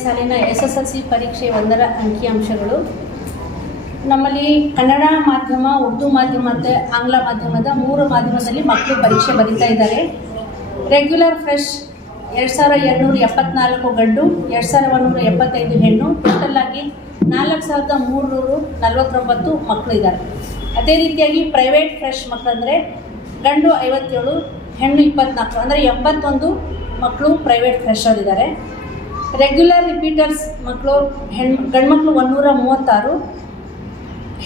ಸಾಲಿನ SSLC ಪರೀಕ್ಷೆ 1ರ ಅಂಕಿಅಂಶಗಳು ನಮ್ಮಲ್ಲಿ ಕನ್ನಡ ಮಾಧ್ಯಮ, ಉರ್ದು ಮಾಧ್ಯಮ ಮತ್ತು ಆಂಗ್ಲ ಮಾಧ್ಯಮದ 3 ಮಾಧ್ಯಮದಲ್ಲಿ ಮಕ್ಕಳು ಪರೀಕ್ಷೆ ಬರೀತಾ ಇದ್ದಾರೆ. ರೆಗ್ಯುಲರ್ ಫ್ರೆಶ್ 2274 ಗಂಡು, 2175 ಹೆಣ್ಣು, ಟೋಟಲ್ ಆಗಿ 4349 ಮಕ್ಕಳು ಇದ್ದಾರೆ. ಅದೇ ರೀತಿಯಾಗಿ ಪ್ರೈವೇಟ್ ಫ್ರೆಶ್ ಮಕ್ಕಳಂದರೆ ಗಂಡು 57, ಹೆಣ್ಣು 24, ಅಂದರೆ 81 ಮಕ್ಕಳು ಪ್ರೈವೇಟ್ ಫ್ರೆಶರ್ ಇದ್ದಾರೆ. ರೆಗ್ಯುಲರ್ ರಿಪೀಟರ್ಸ್ ಮಕ್ಕಳು ಗಂಡು ಮಕ್ಕಳು 136,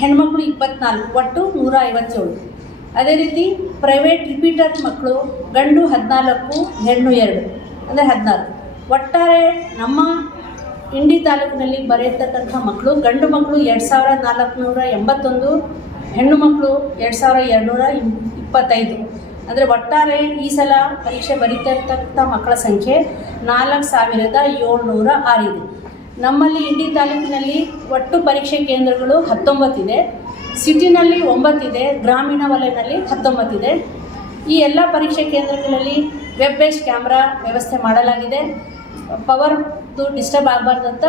ಹೆಣ್ಮಕ್ಳು 24, ಒಟ್ಟು 157. ಅದೇ ರೀತಿ ಪ್ರೈವೇಟ್ ರಿಪೀಟರ್ ಮಕ್ಕಳು ಗಂಡು 14, ಹೆಣ್ಣು 2, ಅಂದರೆ 16. ಒಟ್ಟಾರೆ ನಮ್ಮ ಇಂಡಿ ತಾಲೂಕಿನಲ್ಲಿ ಬರೆಯತಕ್ಕಂಥ ಮಕ್ಕಳು ಗಂಡು ಮಕ್ಕಳು 2481, ಹೆಣ್ಣು ಮಕ್ಕಳು 2225. ಅಂದರೆ ಒಟ್ಟಾರೆ ಈ ಸಲ ಪರೀಕ್ಷೆ ಬರೀತಾ ಇರ್ತಕ್ಕಂಥ ಮಕ್ಕಳ ಸಂಖ್ಯೆ 4706 ಇದೆ. ನಮ್ಮಲ್ಲಿ ಇಂಡಿ ತಾಲೂಕಿನಲ್ಲಿ ಒಟ್ಟು ಪರೀಕ್ಷೆ ಕೇಂದ್ರಗಳು 19 ಇದೆ, ಸಿಟಿನಲ್ಲಿ 9 ಇದೆ, ಗ್ರಾಮೀಣ ವಲಯದಲ್ಲಿ 19 ಇದೆ. ಈ ಎಲ್ಲ ಪರೀಕ್ಷೆ ಕೇಂದ್ರಗಳಲ್ಲಿ ವೆಬ್ ಬೇಸ್ಡ್ ಕ್ಯಾಮ್ರಾ ವ್ಯವಸ್ಥೆ ಮಾಡಲಾಗಿದೆ. ಪವರ್ದು ಡಿಸ್ಟರ್ಬ್ ಆಗಬಾರ್ದು ಅಂತ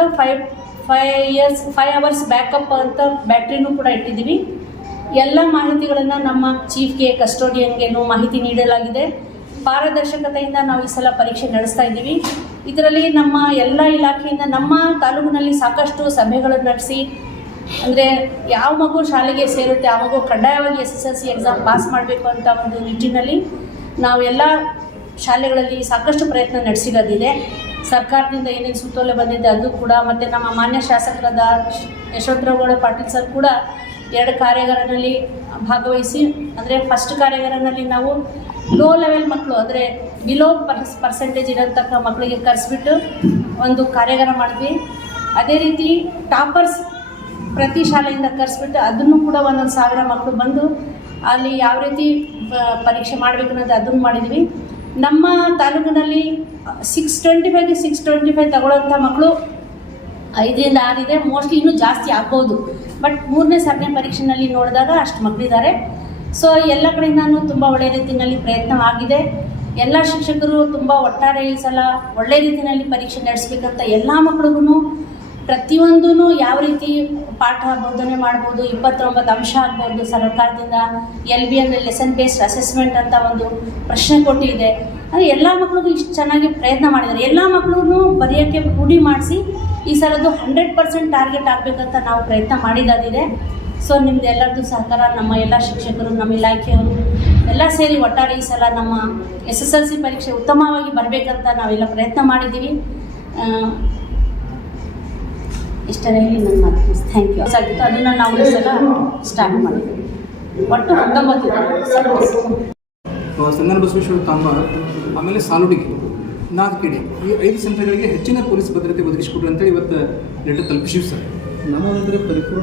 5 ಅವರ್ಸ್ ಬ್ಯಾಕಪ್ ಅಂತ ಬ್ಯಾಟ್ರಿನೂ ಕೂಡ ಇಟ್ಟಿದ್ದೀವಿ. ಎಲ್ಲ ಮಾಹಿತಿಗಳನ್ನು ನಮ್ಮ ಚೀಫ್ಗೆ, ಕಸ್ಟೋಡಿಯನ್ಗೇನು ಮಾಹಿತಿ ನೀಡಲಾಗಿದೆ. ಪಾರದರ್ಶಕತೆಯಿಂದ ನಾವು ಈ ಸಲ ಪರೀಕ್ಷೆ ನಡೆಸ್ತಾ ಇದ್ದೀವಿ. ಇದರಲ್ಲಿ ನಮ್ಮ ಎಲ್ಲ ಇಲಾಖೆಯಿಂದ ನಮ್ಮ ತಾಲೂಕಿನಲ್ಲಿ ಸಾಕಷ್ಟು ಸಭೆಗಳನ್ನು ನಡೆಸಿ, ಅಂದರೆ ಯಾವ ಮಗು ಶಾಲೆಗೆ ಸೇರುತ್ತೆ ಆ ಮಗು ಕಡ್ಡಾಯವಾಗಿ SSLC ಎಕ್ಸಾಮ್ ಪಾಸ್ ಮಾಡಬೇಕು ಅಂತ ಒಂದು ನಿಟ್ಟಿನಲ್ಲಿ ನಾವು ಎಲ್ಲ ಶಾಲೆಗಳಲ್ಲಿ ಸಾಕಷ್ಟು ಪ್ರಯತ್ನ ನಡೆಸಿರೋದಿದೆ. ಸರ್ಕಾರದಿಂದ ಏನೇನು ಸುತ್ತೋಲೆ ಬಂದಿದೆ ಅದು ಕೂಡ, ಮತ್ತು ನಮ್ಮ ಮಾನ್ಯ ಶಾಸಕರಾದ ಯಶವಂತರಾವ್ ಪಾಟೀಲ್ ಸರ್ ಕೂಡ 2 ಕಾರ್ಯಾಗಾರನಲ್ಲಿ ಭಾಗವಹಿಸಿ, ಅಂದರೆ ಫಸ್ಟ್ ಕಾರ್ಯಾಗಾರನಲ್ಲಿ ನಾವು ಲೋ ಲೆವೆಲ್ ಮಕ್ಕಳು, ಅಂದರೆ ಬಿಲೋ ಪರ್ಸೆಂಟೇಜ್ ಇರೋಂಥ ಮಕ್ಕಳಿಗೆ ಕರೆಸಿಬಿಟ್ಟು ಒಂದು ಕಾರ್ಯಾಗಾರ ಮಾಡಿದ್ವಿ. ಅದೇ ರೀತಿ ಟಾಪರ್ಸ್ ಪ್ರತಿ ಶಾಲೆಯಿಂದ ಕರೆಸಿಬಿಟ್ಟು ಅದನ್ನು ಕೂಡ 1000 ಮಕ್ಕಳು ಬಂದು ಅಲ್ಲಿ ಯಾವ ರೀತಿ ಪರೀಕ್ಷೆ ಮಾಡಬೇಕು ಅನ್ನೋದು ಅದನ್ನು ಮಾಡಿದ್ವಿ. ನಮ್ಮ ತಾಲೂಕಿನಲ್ಲಿ 625ಗೆ 625 ತಗೊಳ್ಳೋಂಥ ಮಕ್ಕಳು 5ರಿಂದ 6 ಇದೆ. ಮೋಸ್ಟ್ಲಿ ಇನ್ನೂ ಜಾಸ್ತಿ ಆಗ್ಬೋದು, ಬಟ್ 3ನೇ ಸರನೇ ಪರೀಕ್ಷೆಯಲ್ಲಿ ನೋಡಿದಾಗ ಅಷ್ಟು ಮಕ್ಕಳಿದ್ದಾರೆ. ಸೊ ಎಲ್ಲ ಕಡೆಯಿಂದನೂ ತುಂಬ ಒಳ್ಳೆಯ ರೀತಿಯಲ್ಲಿ ಪ್ರಯತ್ನವಾಗಿದೆ. ಎಲ್ಲ ಶಿಕ್ಷಕರು ತುಂಬ ಒಟ್ಟಾರೆ ಈ ಸಲ ಒಳ್ಳೆಯ ರೀತಿಯಲ್ಲಿ ಪರೀಕ್ಷೆ ನಡೆಸಬೇಕಂತ ಎಲ್ಲ ಮಕ್ಕಳಿಗೂ ಪ್ರತಿಯೊಂದೂ ಯಾವ ರೀತಿ ಪಾಠ ಬೋಧನೆ ಮಾಡ್ಬೋದು, 29 ಅಂಶ ಆಗ್ಬೋದು, ಸರ್ಕಾರದಿಂದ LB ಅಂದರೆ ಲೆಸನ್ ಬೇಸ್ಡ್ ಅಸೆಸ್ಮೆಂಟ್ ಅಂತ ಒಂದು ಪ್ರಶ್ನೆ ಕೊಟ್ಟಿದೆ. ಅಂದರೆ ಎಲ್ಲ ಮಕ್ಕಳಿಗೂ ಇಷ್ಟು ಚೆನ್ನಾಗಿ ಪ್ರಯತ್ನ ಮಾಡಿದ್ದಾರೆ. ಎಲ್ಲ ಮಕ್ಕಳಿಗೂ ಬರೆಯೋಕ್ಕೆ ರೂಢಿ ಮಾಡಿಸಿ ಈ ಸಲದ್ದು 100% ಟಾರ್ಗೆಟ್ ಆಗಬೇಕಂತ ನಾವು ಪ್ರಯತ್ನ ಮಾಡಿದ್ದಾಗಿದೆ. ಸೊ ನಿಮ್ಮದು ಎಲ್ಲರದ್ದು ಸಹಕಾರ, ನಮ್ಮ ಎಲ್ಲ ಶಿಕ್ಷಕರು, ನಮ್ಮ ಇಲಾಖೆಯವರು ಎಲ್ಲ ಸೇರಿ ಒಟ್ಟಾರೆ ಈ ಸಲ ನಮ್ಮ SSLC ಪರೀಕ್ಷೆ ಉತ್ತಮವಾಗಿ ಬರಬೇಕಂತ ನಾವೆಲ್ಲ ಪ್ರಯತ್ನ ಮಾಡಿದ್ದೀವಿ. ಇಷ್ಟನೇ ಹೇಳಿ ನನ್ನ ಮಾತು. Thank you. ಆಗಿತ್ತು ಅದನ್ನು ನಾವು ಈ ಸಲ ಸ್ಟಾರ್ಟ್ ಮಾಡಿದ್ದೀವಿ. ಒಟ್ಟು 19 ಸಂಗನ ಬಸವೇಶ್ವರ ತಾಂಬ, ಆಮೇಲೆ ಸಾಲುಡಿಗೆ, ನಾಲ್ಕಿಡೆ ಈ 5 ಸೆಂಟರ್ಗಳಿಗೆ ಹೆಚ್ಚಿನ ಪೊಲೀಸ್ ಭದ್ರತೆ ಒದಗಿಸಿಕೊಡ್ರಿ ಅಂತೇಳಿ ಇವತ್ತು ಲೆಟರ್ ತಲುಪಿಸಿವಿ ಸರ್. ನಮ್ಮ ಪರಿಪೂರ್ಣ